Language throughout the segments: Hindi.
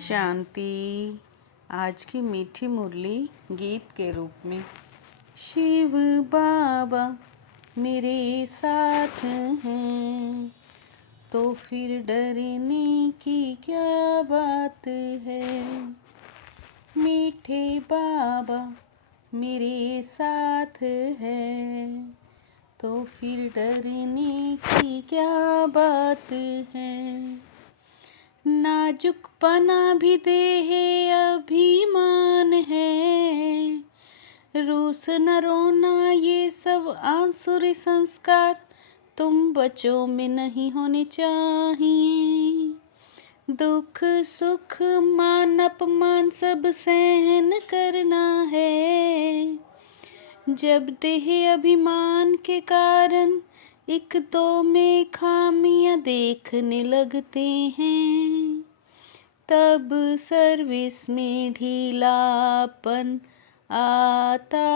शांति। आज की मीठी मुरली गीत के रूप में। शिव बाबा मेरे साथ हैं तो फिर डरने की क्या बात है। मीठे बाबा मेरे साथ हैं तो फिर डरने की क्या बात है। नाजुक पना भी देह अभिमान है, रूस न रोना ये सब आसुरी संस्कार तुम बच्चों में नहीं होने चाहिए। दुख सुख मान अपमान सब सहन करना है, जब देह अभिमान के कारण एक दो में खामियां देखने लगते हैं, तब सर्विस में ढीलापन आता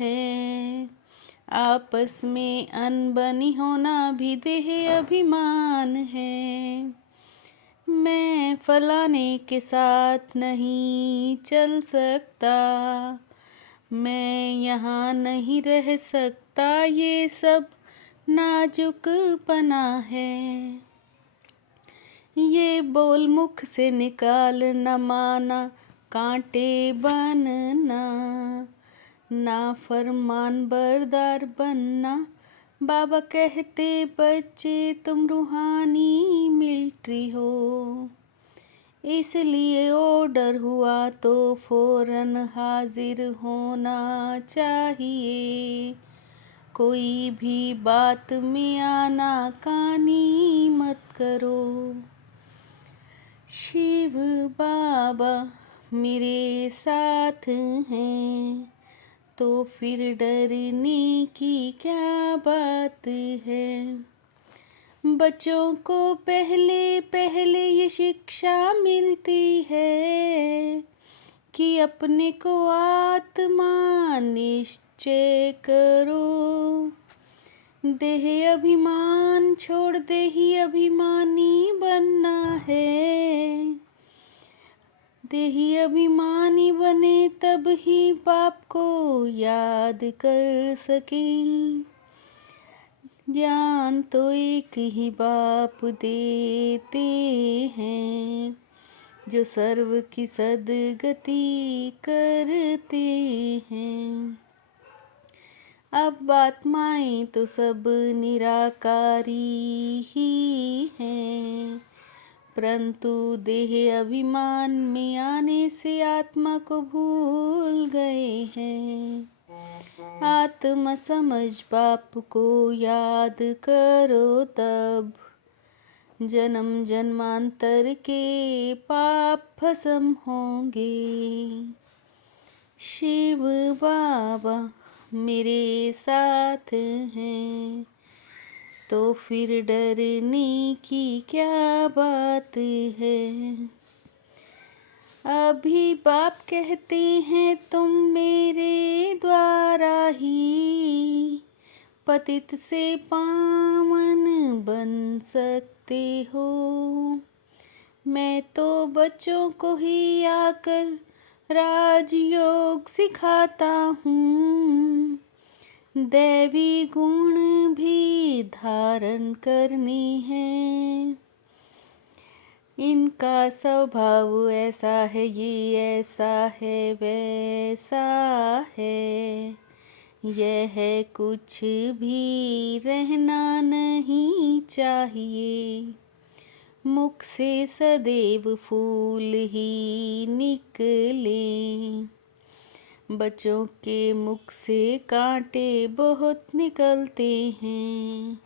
है। आपस में अनबनी होना भी देह अभिमान है। मैं फलाने के साथ नहीं चल सकता, मैं यहाँ नहीं रह सकता, ये सब नाजुकपना है। ये बोल मुख से निकाल न माना कांटे बनना, ना फरमान बरदार बनना। बाबा कहते बच्चे तुम रूहानी मिलिट्री हो, इसलिए ऑर्डर हुआ तो फौरन हाजिर होना चाहिए। कोई भी बात में आना कानी मत करो। शिव बाबा मेरे साथ हैं तो फिर डरने की क्या बात है। बच्चों को पहले पहले ये शिक्षा मिलती है कि अपने को आत्मा निश्चय करो। देह अभिमान छोड़ दे ही अभिमानी बनना है। देही अभिमानी बने तब ही बाप को याद कर सकें। ज्ञान तो एक ही बाप देते हैं, जो सर्व की सदगति करते हैं। अब आत्माएं तो सब निराकारी ही हैं, परंतु देह अभिमान में आने से आत्मा को भूल गए हैं। आत्मा समझ बाप को याद करो, तब जन्म जन्मांतर के पाप भस्म होंगे। शिव बाबा मेरे साथ हैं तो फिर डरने की क्या बात है। अभी बाप कहते हैं तुम मेरे द्वारा ही पतित से पावन बन सकते हो। मैं तो बच्चों को ही आकर राजयोग सिखाता हूँ, दैवी गुण भी धारण करने हैं। इनका स्वभाव ऐसा है, ये ऐसा है, वैसा है, यह है कुछ भी रहना नहीं चाहिए। मुख से सदैव फूल ही निकले, बच्चों के मुख से कांटे बहुत निकलते हैं।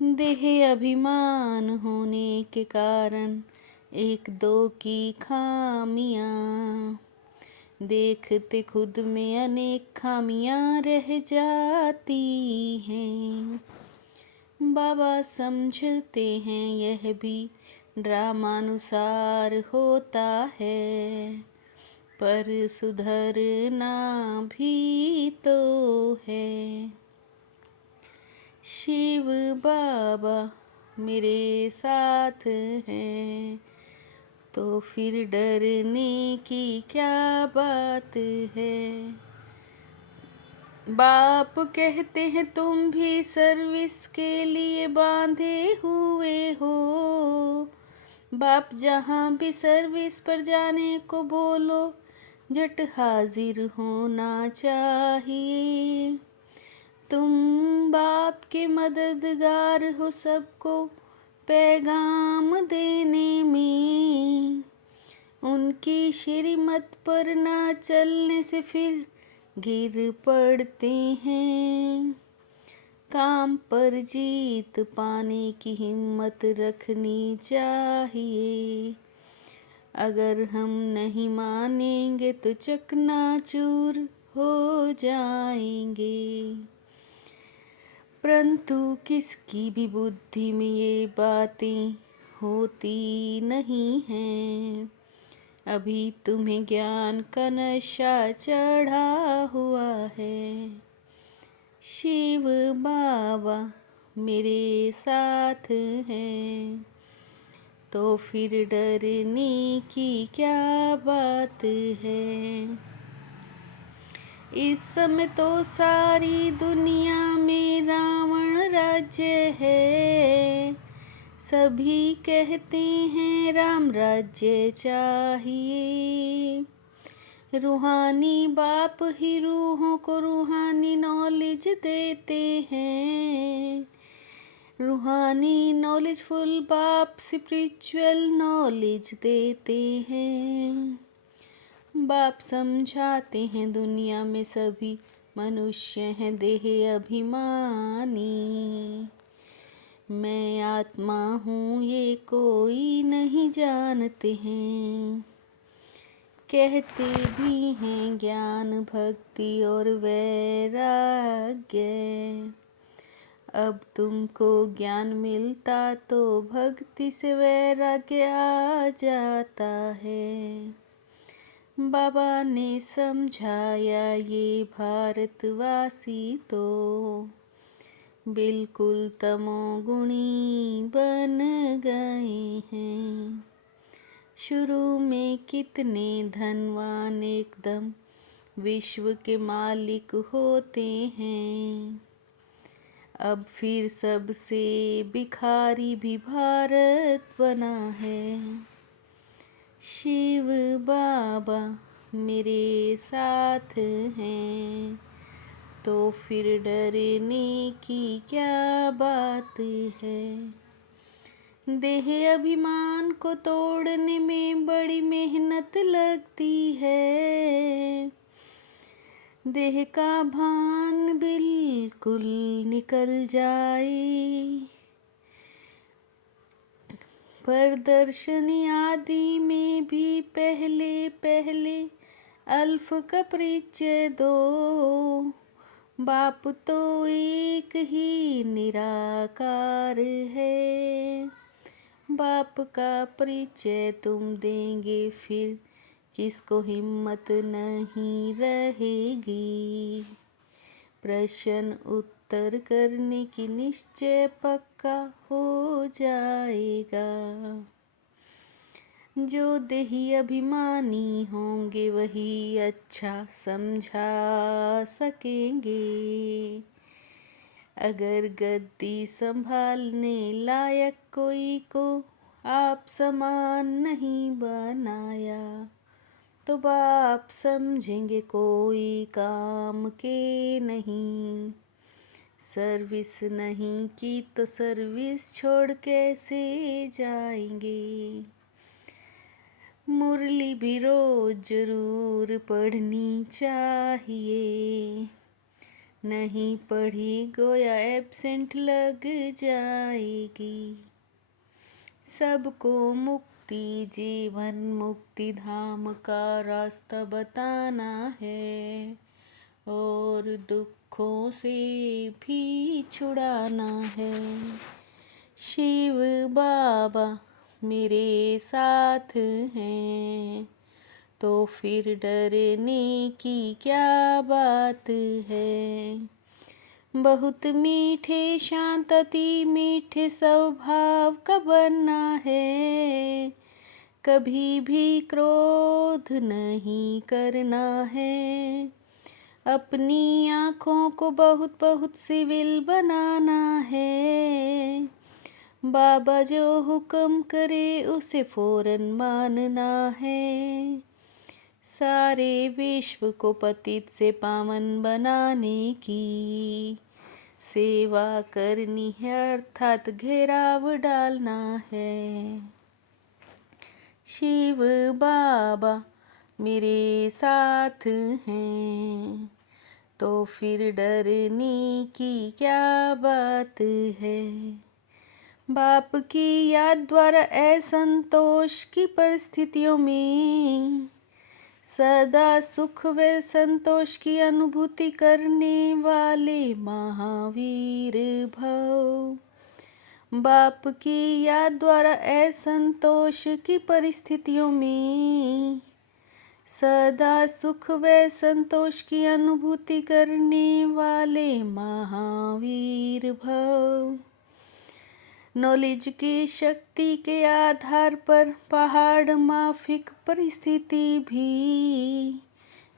देह अभिमान होने के कारण एक दो की खामियां देखते खुद में अनेक खामियां रह जाती हैं। बाबा समझते हैं यह भी ड्रामानुसार होता है, पर सुधरना भी तो है। शिव बाबा मेरे साथ हैं तो फिर डरने की क्या बात है। बाप कहते हैं तुम भी सर्विस के लिए बांधे हुए हो। बाप जहाँ भी सर्विस पर जाने को बोलो झट हाजिर होना चाहिए। तुम बाप के मददगार हो सबको पैगाम देने में। उनकी श्रीमत पर ना चलने से फिर गिर पड़ते हैं। काम पर जीत पाने की हिम्मत रखनी चाहिए। अगर हम नहीं मानेंगे तो चकनाचूर हो जाएंगे। परंतु किसकी भी बुद्धि में ये बातें होती नहीं हैं। अभी तुम्हें ज्ञान का नशा चढ़ा हुआ है। शिव बाबा मेरे साथ हैं, तो फिर डरने की क्या बात है। इस समय तो सारी दुनिया में रावण राज्य है। सभी कहते हैं राम राज्य चाहिए। रूहानी बाप ही रूहों को रूहानी नॉलेज देते हैं। रूहानी नॉलेजफुल बाप स्पिरिचुअल नॉलेज देते हैं। बाप समझाते हैं दुनिया में सभी मनुष्य हैं देह अभिमानी। मैं आत्मा हूँ ये कोई नहीं जानते हैं। कहते भी हैं ज्ञान भक्ति और वैराग्य। अब तुमको ज्ञान मिलता तो भक्ति से वैराग्य आ जाता है। बाबा ने समझाया ये भारतवासी तो बिल्कुल तमोगुणी बन गए हैं। शुरू में कितने धनवान एकदम विश्व के मालिक होते हैं। अब फिर सबसे भिखारी भी भारत बना है। शिव बाबा मेरे साथ हैं, तो फिर डरने की क्या बात है। देह अभिमान को तोड़ने में बड़ी मेहनत लगती है। देह का भान बिल्कुल निकल जाए। प्रदर्शनी आदि में भी पहले पहले अल्फ का परिचय दो। बाप तो एक ही निराकार है। बाप का परिचय तुम देंगे फिर किसको हिम्मत नहीं रहेगी। प्रश्न उत्तर करने की निश्चय पक्का हो जाएगा। जो देही अभिमानी होंगे वही अच्छा समझा सकेंगे। अगर गद्दी संभालने लायक कोई को आप समान नहीं बनाया तो बाप समझेंगे कोई काम के नहीं। सर्विस नहीं की तो सर्विस छोड़ कैसे जाएंगे। मुरली भी रोज जरूर पढ़नी चाहिए। नहीं पढ़ी गोया एब्सेंट लग जाएगी। सबको मुक्ति जीवन मुक्ति धाम का रास्ता बताना है और दुखों से भी छुड़ाना है। शिव बाबा मेरे साथ हैं, तो फिर डरने की क्या बात है। बहुत मीठे शांत अति मीठे स्वभाव का बनना है। कभी भी क्रोध नहीं करना है। अपनी आँखों को बहुत बहुत सिविल बनाना है। बाबा जो हुक्म करे उसे फौरन मानना है। सारे विश्व को पतित से पावन बनाने की सेवा करनी है, अर्थात घेराव डालना है। शिव बाबा मेरे साथ हैं, तो फिर डरने की क्या बात है। बाप की याद द्वारा असंतोष की परिस्थितियों में सदा सुख व संतोष की अनुभूति करने वाले महावीर भव। बाप की याद द्वारा असंतोष की परिस्थितियों में सदा सुख व संतोष की अनुभूति करने वाले महावीर भव। नॉलेज की शक्ति के आधार पर पहाड़ माफिक परिस्थिति भी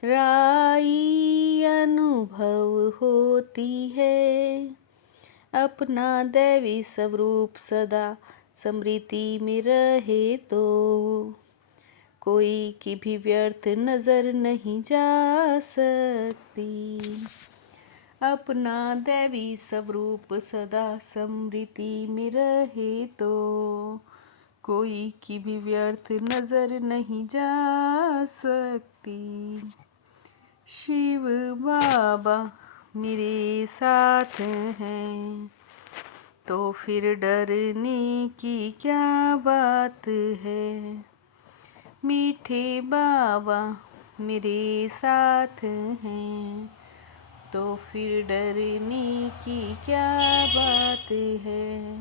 राई अनुभव होती है। अपना दैवी स्वरूप सदा स्मृति में रहे तो कोई की भी व्यर्थ नजर नहीं जा सकती। अपना दैवी स्वरूप सदा स्मृति में रहे तो कोई की भी व्यर्थ नजर नहीं जा सकती। शिव बाबा मेरे साथ हैं, तो फिर डरने की क्या बात है। मीठे बाबा मेरे साथ हैं, तो फिर डरने की क्या बात है।